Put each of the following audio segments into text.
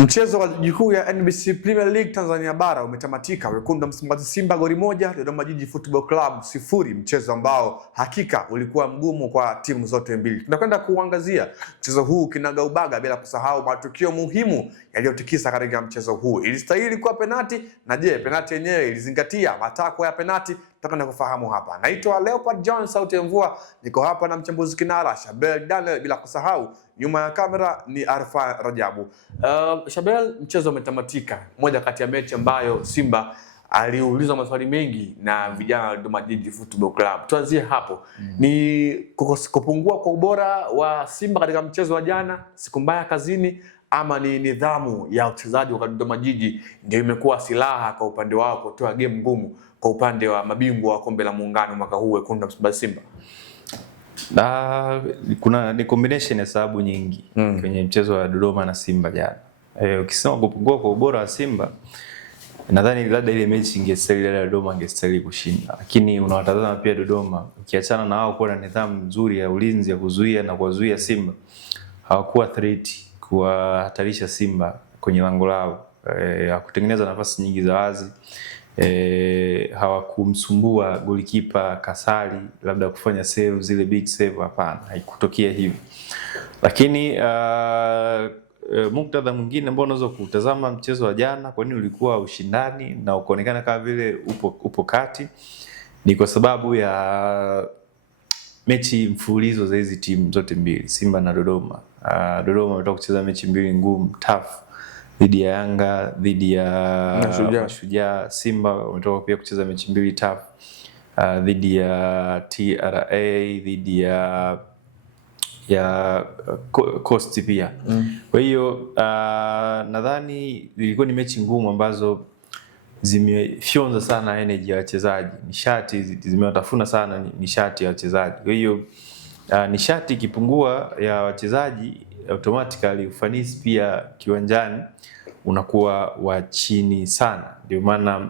Mchezo wa ligi kuu ya NBC Premier League Tanzania bara umetamatika. Wekundu wa Msimbazi Simba goli moja, Dodoma Jiji Football Club sifuri, mchezo ambao hakika ulikuwa mgumu kwa timu zote mbili. Tunakwenda kuangazia mchezo huu kinagaubaga, bila kusahau matukio muhimu yaliyotikisa katika mchezo huu. Ilistahili kuwa penati, na je, penati yenyewe ilizingatia matakwa ya penati? Tutakwenda kufahamu hapa. Naitwa Leopard John, sauti ya mvua. Niko hapa na mchambuzi kinara Shabel Daniel, bila kusahau nyuma ya kamera ni Arfa Rajabu. Shabel, mchezo umetamatika, moja kati ya mechi ambayo Simba aliulizwa maswali mengi na vijana wa Dodoma Jiji Football Club. Tuanzie hapo. Ni kupungua kwa ubora wa Simba katika mchezo wa jana, siku mbaya kazini, ama ni nidhamu ya uchezaji wa Dodoma Jiji ndio imekuwa silaha kwa upande wao kutoa game ngumu kwa upande wa mabingwa wa kombe la muungano mwaka huu Wekundu wa Msimbazi Simba? Ni combination ya sababu nyingi kwenye mchezo wa Dodoma na Simba jana. Ukisema kupungua kwa ubora wa Simba, nadhani labda ile mechi ingestahili ya Dodoma ingestahili kushinda. Lakini unawatazama pia Dodoma, ukiachana na wao kuwa na nidhamu nzuri ya ulinzi ya kuzuia na kuwazuia Simba, hawakuwa threat kuwahatarisha Simba kwenye lango lao. Hakutengeneza nafasi nyingi za wazi. Hawakumsumbua golikipa Kasali labda kufanya save zile big save, hapana, haikutokea hivyo. Lakini muktadha mwingine ambao unaweza kutazama mchezo wa jana, kwa nini ulikuwa ushindani na ukaonekana kama vile upo kati, ni kwa sababu ya mechi mfululizo za hizi timu zote mbili, Simba na Dodoma. Dodoma wametoka kucheza mechi mbili ngumu, tough, dhidi ya Yanga, dhidi ya Mashujaa. Simba wametoka pia kucheza mechi mbili tough, dhidi ya TRA, dhidi ya Coast pia. Kwa hiyo nadhani ilikuwa ni mechi ngumu ambazo zimefyonza sana energy ya wachezaji, nishati zimewatafuna sana nishati ya wachezaji. Kwa hiyo nishati ikipungua ya wachezaji, automatically ufanisi pia kiwanjani unakuwa wa chini sana. Ndio maana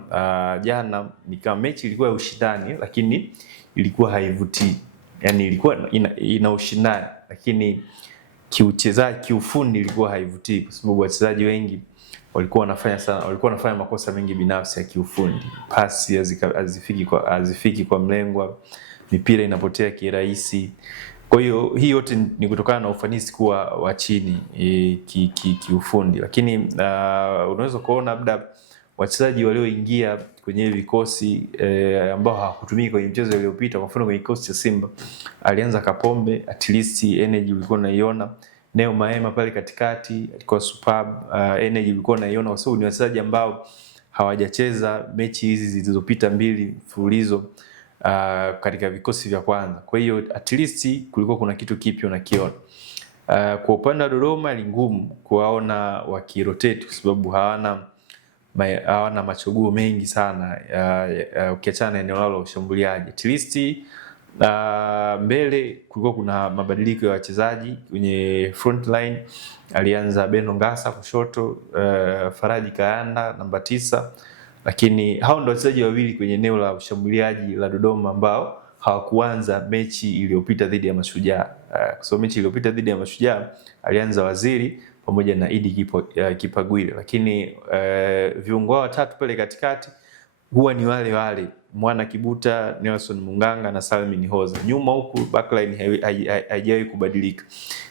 jana ni kama mechi ilikuwa ya ushindani, lakini ilikuwa haivutii. Yani ilikuwa ina ushindani, lakini kiuchezaji, kiufundi ilikuwa haivutii, kwa sababu wachezaji wengi walikuwa wanafanya makosa mengi binafsi ya kiufundi. Pasi hazifiki kwa mlengwa, mipira inapotea kirahisi. Kwa hiyo hii yote ni kutokana na ufanisi kuwa wa chini kiufundi. Lakini unaweza kuona labda wachezaji walioingia kwenye vikosi ambao hawakutumika kwenye mchezo uliopita. Kwa mfano kwenye kikosi cha Simba alianza Kapombe, at least energy ulikuwa unaiona. Neo Maema pale katikati alikuwa superb, energy ulikuwa unaiona, kwa sababu ni wachezaji ambao hawajacheza mechi hizi zilizopita mbili mfululizo katika vikosi vya kwanza. Kwa hiyo at least kulikuwa kuna kitu kipya unakiona. Kwa upande wa Dodoma ni ngumu kuwaona wakirotate, kwa sababu hawana machaguo mengi sana ukiachana na eneo lao la ushambuliaji. At least mbele kulikuwa kuna mabadiliko ya wachezaji kwenye front line. Alianza Beno Ngasa kushoto, Faraji Kayanda namba 9. Lakini hao ndio wachezaji wawili kwenye eneo la ushambuliaji la Dodoma ambao hawakuanza mechi iliyopita dhidi ya Mashujaa. So mechi iliyopita dhidi ya Mashujaa alianza Waziri pamoja na Idi Kipagwile. Lakini viungo wao watatu pale katikati huwa ni wale Mwana Kibuta, Nelson Munganga na Salmin Hoza. Nyuma huku backline haijawahi kubadilika.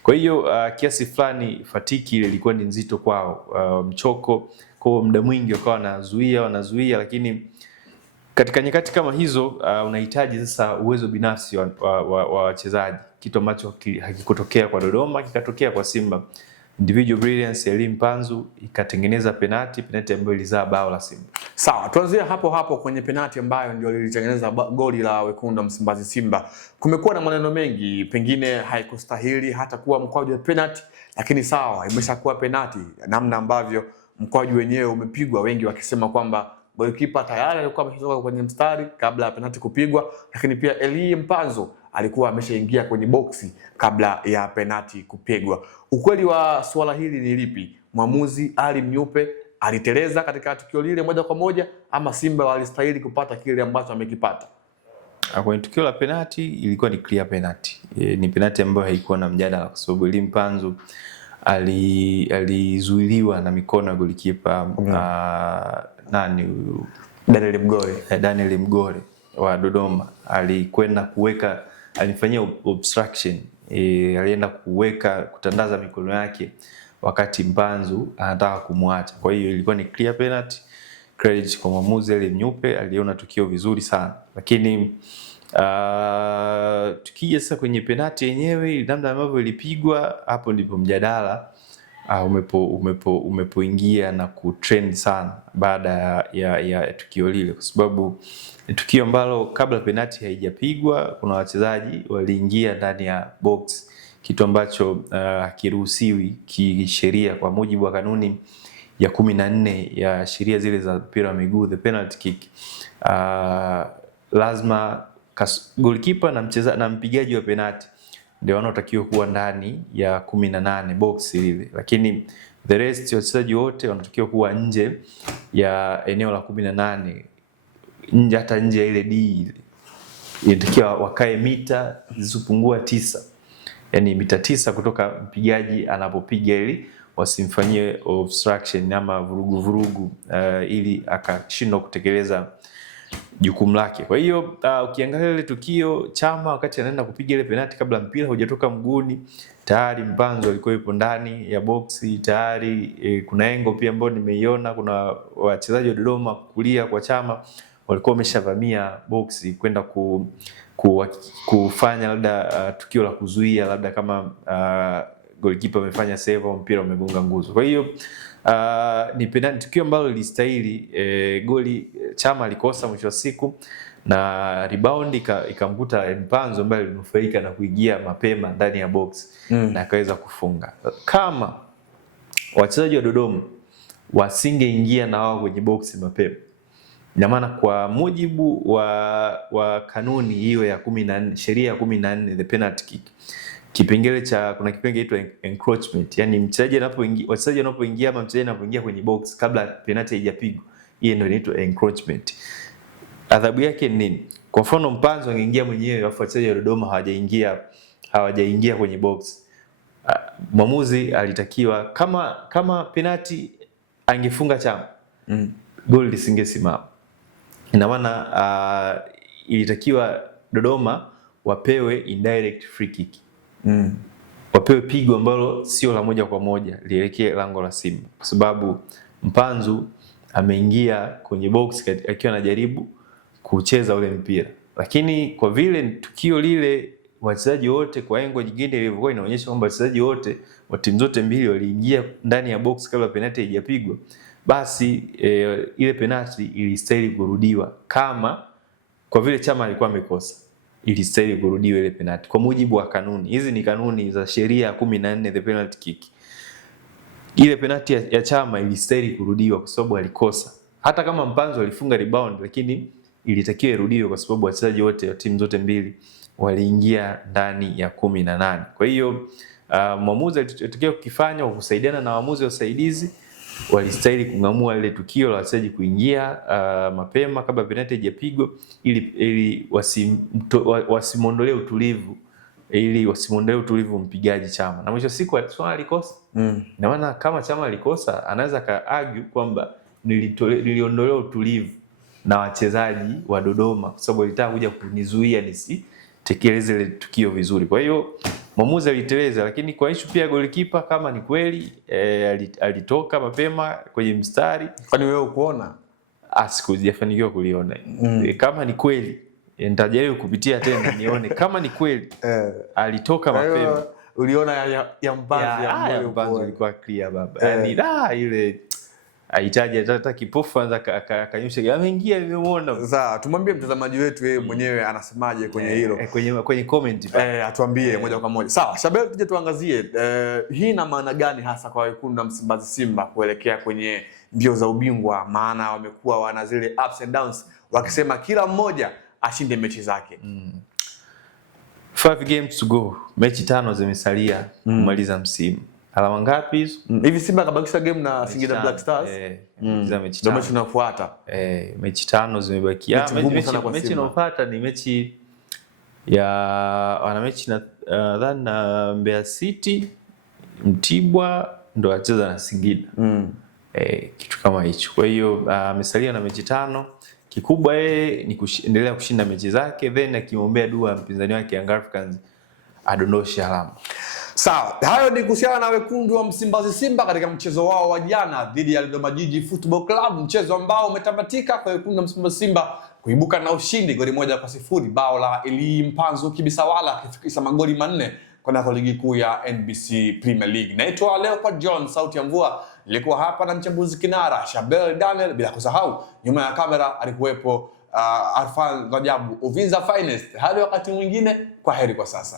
Kwa hiyo kiasi fulani fatiki ile ilikuwa ni nzito kwao, mchoko. Kwa muda mwingi wakawa wanazuia, lakini katika nyakati kama hizo unahitaji sasa uwezo binafsi wa wachezaji, kitu ambacho hakikutokea kwa Dodoma, kikatokea kwa Simba. Individual brilliance ya Elie Mpanzu ikatengeneza penati ambayo ilizaa bao la Simba. Sawa, tuanzie hapo kwenye penati ambayo ndio ilitengeneza goli la Wekundu wa Msimbazi Simba. Kumekuwa na maneno mengi, pengine haikustahili hata kuwa mkwaju wa penati, lakini sawa, imeshakuwa penati. Namna ambavyo mkwaju wenyewe umepigwa, wengi wakisema kwamba golikipa tayari alikuwa ameshatoka kwenye mstari kabla ya penati kupigwa, lakini pia Elie Mpanzu alikuwa ameshaingia kwenye boksi kabla ya penati kupigwa. Ukweli wa swala hili ni lipi? Mwamuzi Ali Mnyupe aliteleza katika tukio lile moja kwa moja, ama Simba walistahili kupata kile ambacho amekipata? Kwenye tukio la penati ilikuwa ni clear penati. Ni penati ambayo haikuwa na mjadala, kwa sababu Elie Mpanzu alizuiliwa na mikono ya golikipa nani huyu Daniel Mgore wa Dodoma. Alikwenda alifanyia obstruction, alienda kutandaza mikono yake wakati Mpanzu anataka kumwacha. Kwa hiyo ilikuwa ni clear penalty. Credit kwa mwamuzi Elie Mnyupe, aliona tukio vizuri sana. Lakini tukija sasa kwenye penalty yenyewe, namna ambavyo ilipigwa, hapo ndipo mjadala umepoingia na kutrend sana baada ya tukio lile, kwa sababu tukio ambalo kabla penalty haijapigwa kuna wachezaji waliingia ndani ya box, kitu ambacho hakiruhusiwi kisheria kwa mujibu wa kanuni ya 14 ya sheria zile za mpira wa miguu, the penalty kick. Lazima goalkeeper na mpigaji wa penalty ndio wanaotakiwa kuwa ndani ya 18 box lile, lakini the rest wachezaji wote wanatakiwa kuwa nje ya eneo la 18, nje, hata nje ya ile D ile. Inatakiwa wakae mita zisipungua 9, yani mita 9 kutoka mpigaji anapopiga, ili wasimfanyie obstruction ama vurugu ili akashindwa kutekeleza jukumu lake. Kwa hiyo ukiangalia ile tukio, Chama wakati anaenda kupiga ile penalti, kabla mpira hujatoka mguuni, tayari Mpanzu alikuwa yupo ndani ya boksi tayari. Kuna engo pia ambayo nimeiona, kuna wachezaji wa Dodoma kulia kwa Chama walikuwa wameshavamia boksi kwenda kufanya labda tukio la kuzuia, labda kama goalkeeper amefanya save au mpira umegonga nguzo. Kwa hiyo ni penalti, tukio ambalo lilistahili goli. Chama alikosa mwisho wa siku, na rebound ikamkuta Mpanzu ambaye alinufaika na kuingia mapema ndani ya box na akaweza kufunga. Kama wachezaji wa Dodoma wasingeingia na wao kwenye box mapema, ina maana kwa mujibu wa kanuni hiyo ya 14, sheria ya 14, the penalty kick, kuna kipengele inaitwa encroachment, yani wachezaji wanapoingia ama mchezaji anapoingia kwenye box kabla penalty haijapigwa, hiyo ndio inaitwa encroachment. Adhabu yake ni nini? Kwa mfano Mpanzu angeingia mwenyewe afu wachezaji wa Dodoma hawajaingia kwenye box, mwamuzi alitakiwa kama penalty angefunga Chama, goli lisingesimama. Ina maana ilitakiwa Dodoma wapewe indirect free kick. Wapewe pigo ambalo sio la moja kwa moja lielekee lango la Simba, kwa sababu Mpanzu ameingia kwenye box akiwa anajaribu kucheza ule mpira. Lakini kwa vile tukio lile wachezaji wote, kwa engo nyingine ilivyokuwa inaonyesha kwamba wachezaji wote wa timu zote mbili waliingia ndani ya box kabla penalty haijapigwa, basi ile penalty ilistahili kurudiwa. Kwa vile Chama alikuwa amekosa, ilistahili kurudiwa ile penalty kwa mujibu wa kanuni. Hizi ni kanuni za sheria ya 14, the penalty kick. Ile penalty ya Chama ilistahili kurudiwa kwa sababu alikosa. Hata kama Mpanzu alifunga rebound, lakini ilitakiwa irudiwe kwa sababu wachezaji wote wa timu zote mbili waliingia ndani ya 18. Kwa hiyo mwamuzi alitakiwa kukifanya kwa kusaidiana na waamuzi wasaidizi, walistahili kung'amua ile tukio la wachezaji kuingia mapema kabla penalty haijapigwa, ili wasimondolee utulivu mpigaji Chama. Na mwisho siku alikosa. Na maana kama Chama alikosa, anaweza ka-argue kwamba niliondolewa utulivu na wachezaji wa Dodoma kwa sababu walitaka kuja kunizuia nisitekeleze ile tukio vizuri. Kwa hiyo mwamuzi aliteleza. Lakini kwa issue pia goalkeeper, kama ni kweli alitoka mapema kwenye mstari. Kwani wewe ukuona? Sijafanikiwa kuliona. Kama ni kweli nitajaribu kupitia tena nione kama ni kweli alitoka mapema. Uliona ya Mpanzu ya Mpanzu ilikuwa clear baba. Yaani ile haitaji hata kipofu anza akanyosha ameingia, nimemuona. Sasa tumwambie mtazamaji wetu yeye mwenyewe anasemaje kwenye hilo. Kwenye comment atuambie moja kwa moja. Sawa, Shabel, tuje tuangazie hii ina maana gani hasa kwa wekundu wa Msimbazi Simba kuelekea kwenye mbio za ubingwa, maana wamekuwa wana zile ups and downs wakisema kila mmoja ashinde mechi zake. 5 games to go. Mechi 5 zimesalia kumaliza msimu. Alama ngapi hizo? Hivi Simba kabakisha game na Singida Black Stars. Mechi 5. Mechi inayofuata. Mechi 5 zimebakia. Mechi inayofuata ni mechi wana mechi nadhani na Mbeya City Mtibwa ndo acheza na Singida. Kitu kama hicho. Kwa hiyo amesalia na mechi 5. Kikubwa yeye ni kuendelea kushinda mechi zake, then akimwombea dua mpinzani wake Young Africans adondoshe alama. Sawa, hayo ni kuhusiana na wekundu wa Msimbazi Simba katika mchezo wao wa jana dhidi ya Dodoma Jiji Football Club, mchezo ambao umetamatika kwa wekundu wa Msimbazi Simba kuibuka na ushindi goli 1-0, bao la Eli Mpanzu Kibisawala akifikisha magoli 4 kwa ligi kuu ya NBC Premier League. Naitwa Leopard John, sauti ya mvua. Nilikuwa hapa na mchambuzi kinara Shabel Daniel, bila kusahau nyuma ya kamera alikuwepo Arfan Rajabu, Uvinza Finest. Hadi wakati mwingine, kwa heri kwa sasa.